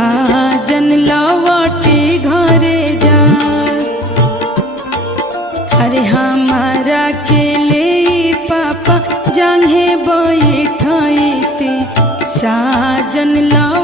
साजन लौटे घरे जास। अरे हमारा के ले पापा जांघे बैठते साजन लौ